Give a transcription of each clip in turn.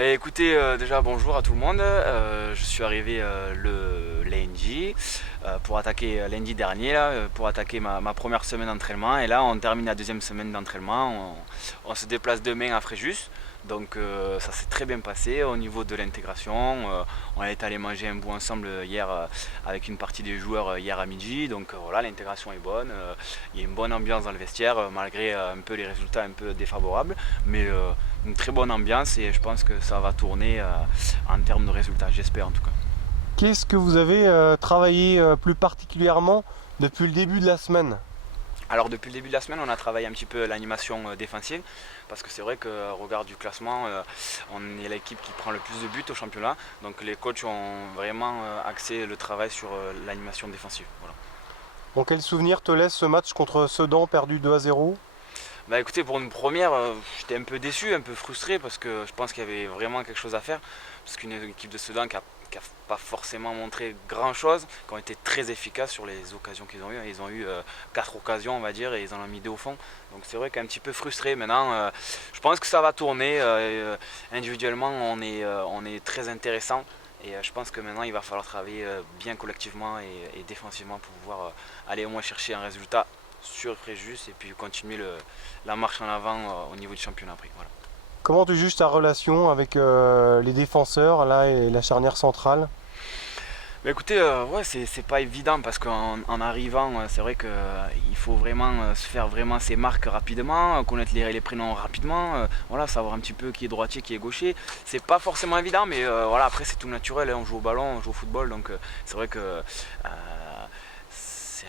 Bah, écoutez, déjà bonjour à tout le monde. Je suis arrivé le lundi pour attaquer lundi dernier là, pour attaquer ma première semaine d'entraînement. Et là, on termine la deuxième semaine d'entraînement. On se déplace demain à Fréjus. Donc ça s'est très bien passé au niveau de l'intégration. On est allé manger un bout ensemble hier avec une partie des joueurs hier à midi. Donc voilà, l'intégration est bonne. Il y a une bonne ambiance dans le vestiaire malgré un peu les résultats un peu défavorables. Mais une très bonne ambiance et je pense que ça va tourner en termes de résultats, j'espère en tout cas. Qu'est-ce que vous avez travaillé plus particulièrement depuis le début de la semaine? Alors depuis le début de la semaine, on a travaillé un petit peu l'animation défensive parce que c'est vrai qu'au regard du classement, on est l'équipe qui prend le plus de buts au championnat. Donc les coachs ont vraiment axé le travail sur l'animation défensive. Voilà. Bon, quel souvenir te laisse ce match contre Sedan perdu 2-0? Bah écoutez, pour une première, j'étais un peu déçu, un peu frustré parce que je pense qu'il y avait vraiment quelque chose à faire. Parce qu'une équipe de Sedan qui a pas forcément montré grand chose, qui ont été très efficaces sur les occasions qu'ils ont eues. Ils ont eu 4 occasions, on va dire, et ils en ont mis 2 au fond. Donc c'est vrai qu'un petit peu frustré. Maintenant, je pense que ça va tourner. Individuellement, on est très intéressant. Et je pense que maintenant, il va falloir travailler bien collectivement et défensivement pour pouvoir aller au moins chercher un résultat sur Fréjus et puis continuer la marche en avant au niveau du championnat après. Voilà. Comment tu juges ta relation avec les défenseurs là et la charnière centrale? Bah écoutez, ouais, c'est pas évident parce qu'en arrivant, c'est vrai qu'il faut vraiment se faire vraiment ses marques rapidement, connaître les prénoms rapidement, voilà, savoir un petit peu qui est droitier, qui est gaucher. C'est pas forcément évident, mais voilà, après c'est tout naturel, hein, on joue au ballon, on joue au football, donc c'est vrai que c'est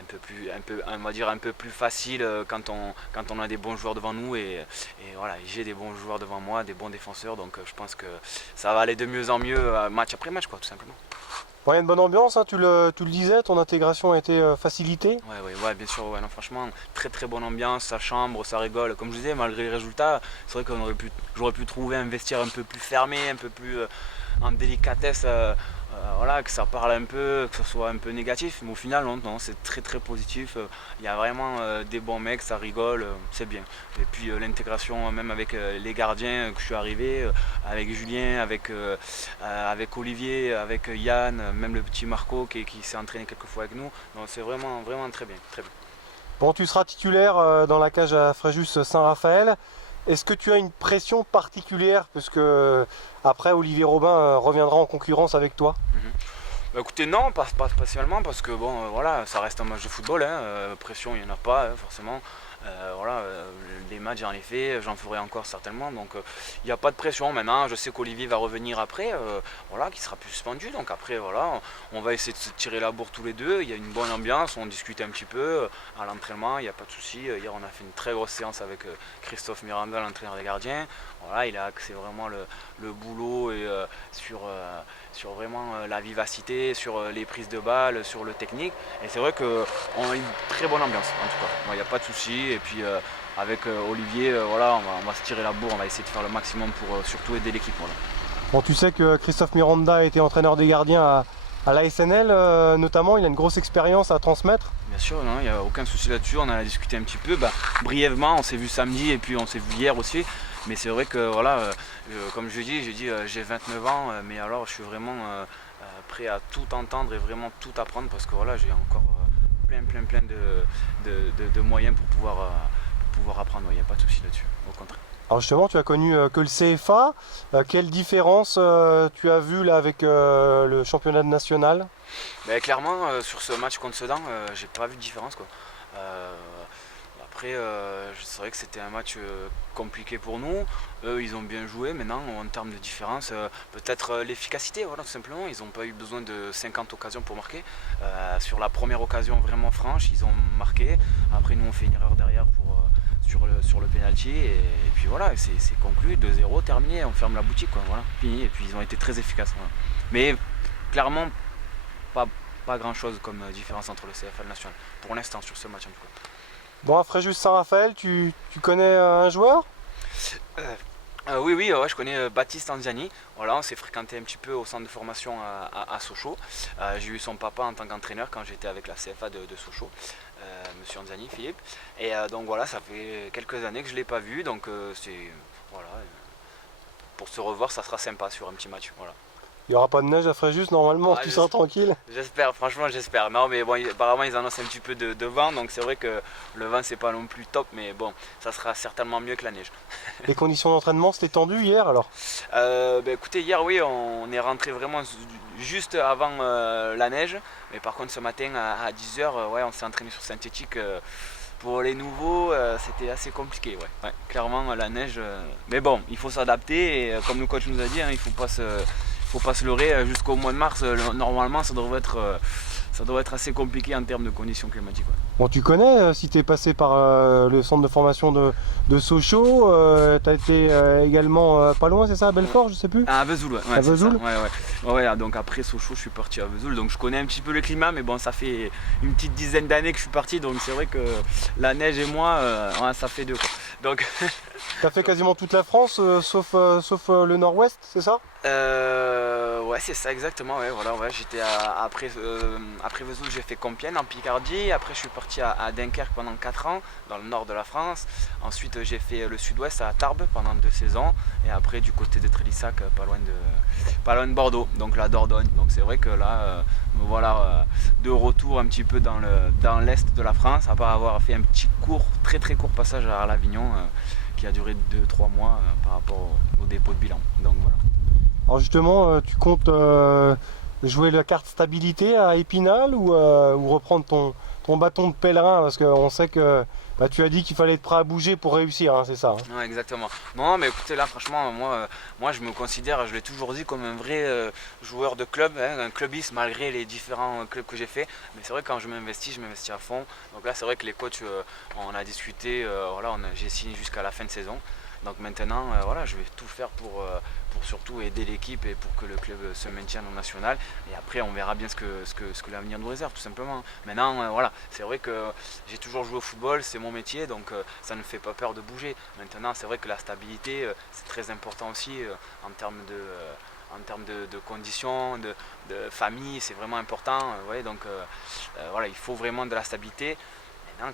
on va dire un peu plus facile quand on a des bons joueurs devant nous et voilà, j'ai des bons joueurs devant moi, des bons défenseurs, donc je pense que ça va aller de mieux en mieux match après match, quoi, tout simplement. Bon, il y a une bonne ambiance, hein, tu le disais, ton intégration a été facilitée. Ouais, bien sûr, ouais, non, franchement, très très bonne ambiance, sa chambre, ça rigole. Comme je disais, malgré les résultats, c'est vrai j'aurais pu trouver un vestiaire un peu plus fermé, un peu plus en délicatesse, voilà, que ça parle un peu, que ce soit un peu négatif, mais au final, non, non, c'est très très positif. Il y a vraiment des bons mecs, ça rigole, c'est bien. Et puis l'intégration, même avec les gardiens que je suis arrivé, avec Julien, avec Olivier, avec Yann, même le petit Marco qui s'est entraîné quelques fois avec nous. Donc c'est vraiment, vraiment très bien, très bien. Bon, tu seras titulaire dans la cage à Fréjus Saint-Raphaël. Est-ce que tu as une pression particulière puisque après Olivier Robin reviendra en concurrence avec toi? Mhm. Bah écoutez, non, pas spécialement, parce que bon, voilà, ça reste un match de football, hein, pression, il n'y en a pas, hein, forcément. Voilà, les matchs, j'en ai fait, j'en ferai encore certainement, donc il n'y a pas de pression. Maintenant, je sais qu'Olivier va revenir après, voilà, qui sera plus suspendu, donc après, voilà, on va essayer de se tirer la bourre tous les deux. Il y a une bonne ambiance, on discute un petit peu à l'entraînement, il n'y a pas de souci. Hier, on a fait une très grosse séance avec Christophe Miranda, l'entraîneur des gardiens. Voilà, il a axé vraiment le boulot et sur vraiment la vivacité, sur les prises de balles, sur le technique. Et c'est vrai qu'on a une très bonne ambiance en tout cas. Il n'y a pas de souci. Et puis avec Olivier, voilà, on va se tirer la bourre, on va essayer de faire le maximum pour surtout aider l'équipe. Voilà. Bon, tu sais que Christophe Miranda a été entraîneur des gardiens à la SNL notamment, il a une grosse expérience à transmettre. Bien sûr, il n'y a aucun souci là-dessus, on en a discuté un petit peu. Bah, brièvement, on s'est vu samedi et puis on s'est vu hier aussi. Mais c'est vrai que voilà, comme je dis, j'ai 29 ans, mais alors je suis vraiment prêt à tout entendre et vraiment tout apprendre parce que voilà, j'ai encore plein de moyens pour pouvoir apprendre. Il n'y a pas de souci là-dessus, au contraire. Alors justement, tu as connu que le CFA. Quelle différence tu as vu là avec le championnat national? Mais clairement, sur ce match contre Sedan, j'ai pas vu de différence quoi. Euh, Après, c'est vrai que c'était un match compliqué pour nous. Eux, ils ont bien joué. Maintenant, en termes de différence, peut-être l'efficacité, voilà, tout simplement. Ils n'ont pas eu besoin de 50 occasions pour marquer. Sur la première occasion vraiment franche, ils ont marqué. Après, nous, on fait une erreur derrière sur le penalty. Et puis voilà, c'est conclu, 2-0, terminé. On ferme la boutique, quoi, voilà, fini. Et puis, ils ont été très efficaces. Voilà. Mais clairement, pas, pas grand-chose comme différence entre le CFA et le national. Pour l'instant, sur ce match, en tout cas. Bon, à Fréjus Saint-Raphaël, tu connais un joueur? Euh, oui, oui, ouais, je connais Baptiste Anziani. Voilà, on s'est fréquenté un petit peu au centre de formation à Sochaux. J'ai eu son papa en tant qu'entraîneur quand j'étais avec la CFA de Sochaux, Monsieur Anziani, Philippe. Et donc voilà, ça fait quelques années que je ne l'ai pas vu, donc c'est voilà, pour se revoir, ça sera sympa sur un petit match. Voilà. Il n'y aura pas de neige à Fréjus normalement, Ah, tu seras tranquille. J'espère, franchement j'espère. Non mais bon, apparemment ils annoncent un petit peu de vent, donc c'est vrai que le vent c'est pas non plus top, mais bon, ça sera certainement mieux que la neige. Les conditions d'entraînement, c'était tendu hier alors? Écoutez, hier oui, on est rentré vraiment juste avant la neige, mais par contre ce matin à 10h, ouais, on s'est entraîné sur synthétique. Pour les nouveaux, c'était assez compliqué, ouais. Ouais, clairement la neige. Mais bon, il faut s'adapter et comme le coach nous a dit, hein, il faut pas se leurrer. Jusqu'au mois de mars, normalement, ça devrait être assez compliqué en termes de conditions climatiques. Ouais. Bon, tu connais, si tu es passé par le centre de formation de Sochaux, tu as été également pas loin, c'est ça, à Belfort, je sais plus? À Vesoul, ouais. À Vesoul? Ouais, donc après Sochaux, je suis parti à Vesoul, donc je connais un petit peu le climat, mais bon, ça fait une petite dizaine d'années que je suis parti, donc c'est vrai que la neige et moi, ouais, ça fait deux, quoi. Donc Tu as fait quasiment toute la France, sauf le nord-ouest, c'est ça? Ouais, c'est ça exactement. Ouais, voilà, ouais, après Vesoul, j'ai fait Compiègne en Picardie. Après, je suis parti à Dunkerque pendant 4 ans, dans le nord de la France. Ensuite, j'ai fait le sud-ouest à Tarbes pendant 2 saisons. Et après, du côté de Trélissac, pas loin de Bordeaux, donc la Dordogne. Donc c'est vrai que là, me voilà de retour un petit peu dans l'est de la France, après avoir fait un petit très très court passage à l'Avignon qui a duré 2-3 mois par rapport au dépôt de bilan. Donc voilà. Alors justement, tu comptes jouer la carte stabilité à Épinal ou reprendre ton bâton de pèlerin? Parce qu'on sait que tu as dit qu'il fallait être prêt à bouger pour réussir, hein, c'est ça, hein? Ouais, exactement. Non, mais écoutez, là, franchement, moi je me considère, je l'ai toujours dit, comme un vrai joueur de club, hein, un clubiste malgré les différents clubs que j'ai fait. Mais c'est vrai que quand je m'investis à fond. Donc là, c'est vrai que les coachs, on a discuté, voilà, j'ai signé jusqu'à la fin de saison. Donc maintenant, voilà, je vais tout faire pour surtout aider l'équipe et pour que le club se maintienne au national. Et après, on verra bien ce que l'avenir nous réserve, tout simplement. Maintenant, voilà, c'est vrai que j'ai toujours joué au football, c'est mon métier, donc ça ne fait pas peur de bouger. Maintenant, c'est vrai que la stabilité, c'est très important aussi en termes de conditions, de famille, c'est vraiment important. Ouais, donc voilà, il faut vraiment de la stabilité.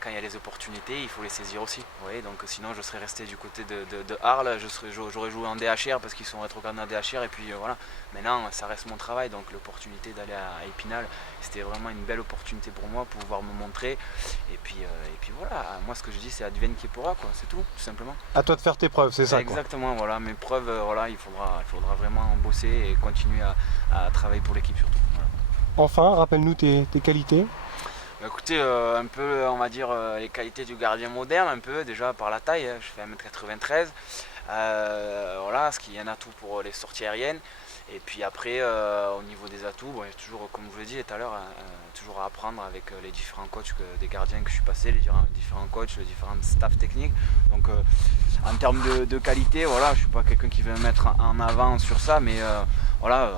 Quand il y a les opportunités, il faut les saisir aussi. Oui, donc sinon je serais resté du côté de Arles, j'aurais joué en DHR parce qu'ils sont rétrogradés en DHR et puis voilà. Maintenant ça reste mon travail, donc l'opportunité d'aller à Épinal, c'était vraiment une belle opportunité pour moi pour pouvoir me montrer. Et puis voilà, moi ce que je dis c'est advienne qui pourra, quoi, c'est tout simplement. À toi de faire tes preuves, c'est ça, exactement, quoi. Voilà, mes preuves, voilà, il faudra vraiment bosser et continuer à travailler pour l'équipe surtout. Voilà. Enfin, rappelle-nous tes qualités. Écoutez, un peu, on va dire, les qualités du gardien moderne, un peu déjà par la taille, je fais 1m93, voilà, ce qui est un atout pour les sorties aériennes. Et puis après, au niveau des atouts, bon, il y a toujours, comme je vous l'ai dit tout à l'heure, toujours à apprendre avec les différents coachs des gardiens que je suis passé, les différents coachs, les différents staffs techniques. Donc en termes de qualité, voilà, je ne suis pas quelqu'un qui veut me mettre en avant sur ça, mais voilà,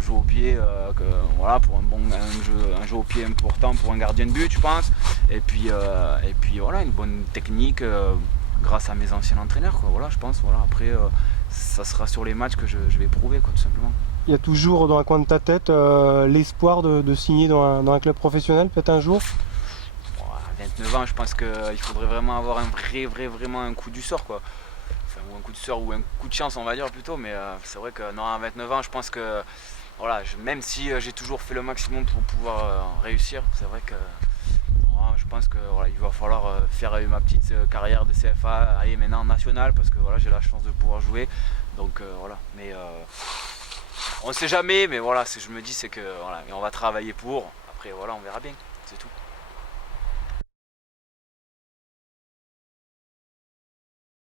jeu au pied, voilà, pour un jeu au pied important pour un gardien de but, je pense. Et puis voilà, une bonne technique grâce à mes anciens entraîneurs, quoi. Voilà, je pense. Voilà, après, ça sera sur les matchs que je vais prouver, quoi, tout simplement. Il y a toujours dans un coin de ta tête l'espoir de signer dans un club professionnel, peut-être un jour? Bon, à 29 ans, je pense qu'il faudrait vraiment avoir vraiment un coup du sort, quoi. Enfin, ou un coup de sort ou un coup de chance, on va dire plutôt. Mais c'est vrai que non, à 29 ans, je pense que voilà, même si j'ai toujours fait le maximum pour pouvoir réussir, c'est vrai que je pense que voilà, il va falloir faire ma petite carrière de CFA, aller maintenant en national parce que voilà, j'ai la chance de pouvoir jouer. Donc voilà, mais on ne sait jamais, mais voilà, je me dis c'est que voilà, on va travailler pour. Après voilà, on verra bien, c'est tout.